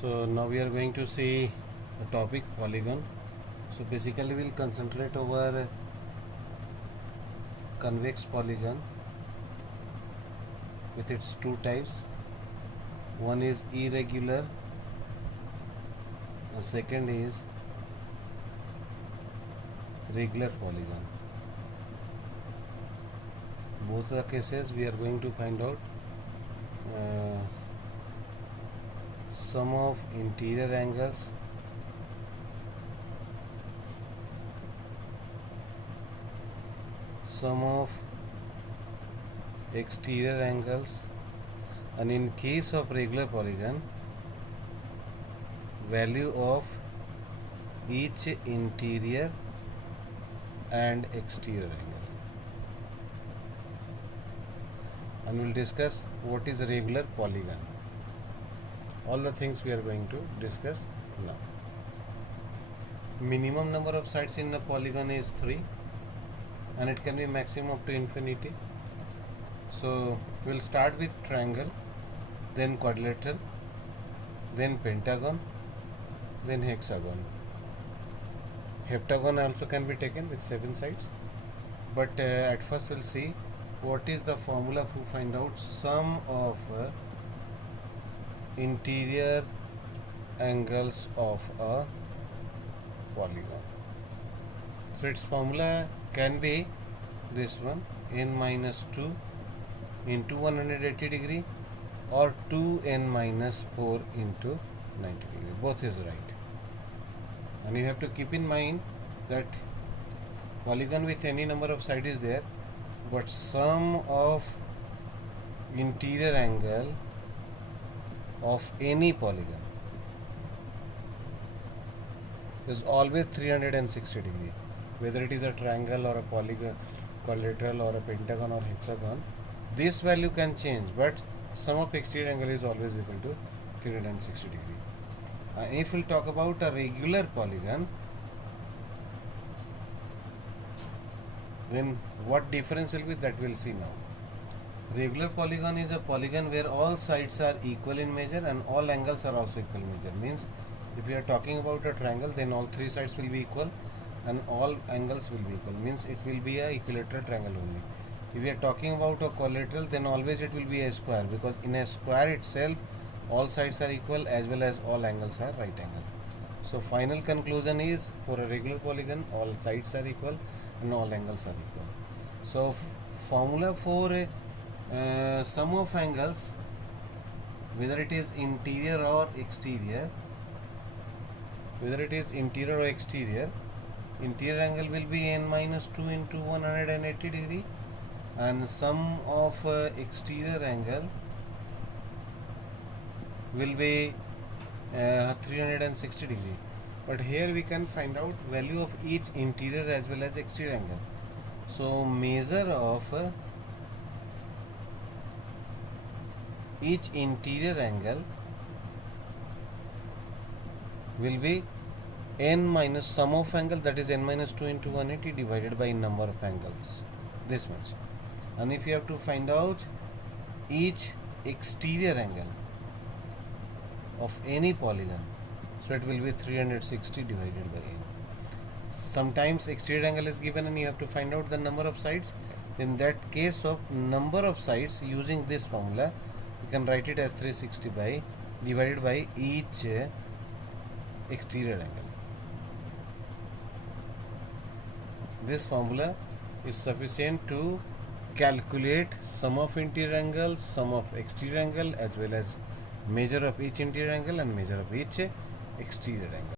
So now we are going to see the topic polygon. So basically we'll concentrate over convex polygon with its two types. One is irregular, the second is regular polygon. Both the cases we are going to find out sum of interior angles, sum of exterior angles, and in case of regular polygon, value of each interior and exterior angle. And we'll discuss what is a regular polygon. All the things we are going to discuss now. Minimum number of sides in the polygon is 3 and it can be maximum up to infinity. So we'll start with triangle, then quadrilateral, then pentagon, then hexagon. Heptagon also can be taken with 7 sides, but at first we'll see what is the formula to find out sum of interior angles of a polygon. So its formula can be this one, n minus 2 into 180 degree or 2n minus 4 into 90 degree. Both is right. And you have to keep in mind that polygon with any number of sides is there, but sum of interior angle of any polygon is always 360 degree, whether it is a triangle or a polygon, quadrilateral or a pentagon or hexagon. This value can change, but sum of exterior angle is always equal to 360 degree. If we'll talk about a regular polygon, then what difference will be, that we'll see now. Regular polygon is a polygon where all sides are equal in measure and all angles are also equal in measure. Means if we are talking about a triangle, then all 3 sides will be equal and all angles will be equal. Means it will be a equilateral triangle only. If we are talking about a quadrilateral, then always it will be a square, because in a square itself all sides are equal as well as all angles are right angle. So final conclusion is, for a regular polygon all sides are equal and all angles are equal. So formula for sum of angles, whether it is interior or exterior, interior angle will be n minus 2 into 180 degree and sum of exterior angle will be 360 degree. But here we can find out value of each interior as well as exterior angle. So measure of each interior angle will be n minus sum of angle, that is n minus 2 into 180 divided by number of angles, this much. And if you have to find out each exterior angle of any polygon, so it will be 360 divided by n. Sometimes exterior angle is given and you have to find out the number of sides. In that case of number of sides, using this formula you can write it as 360 by divided by each exterior angle. This formula is sufficient to calculate sum of interior angle, sum of exterior angle, as well as measure of each interior angle and measure of each exterior angle.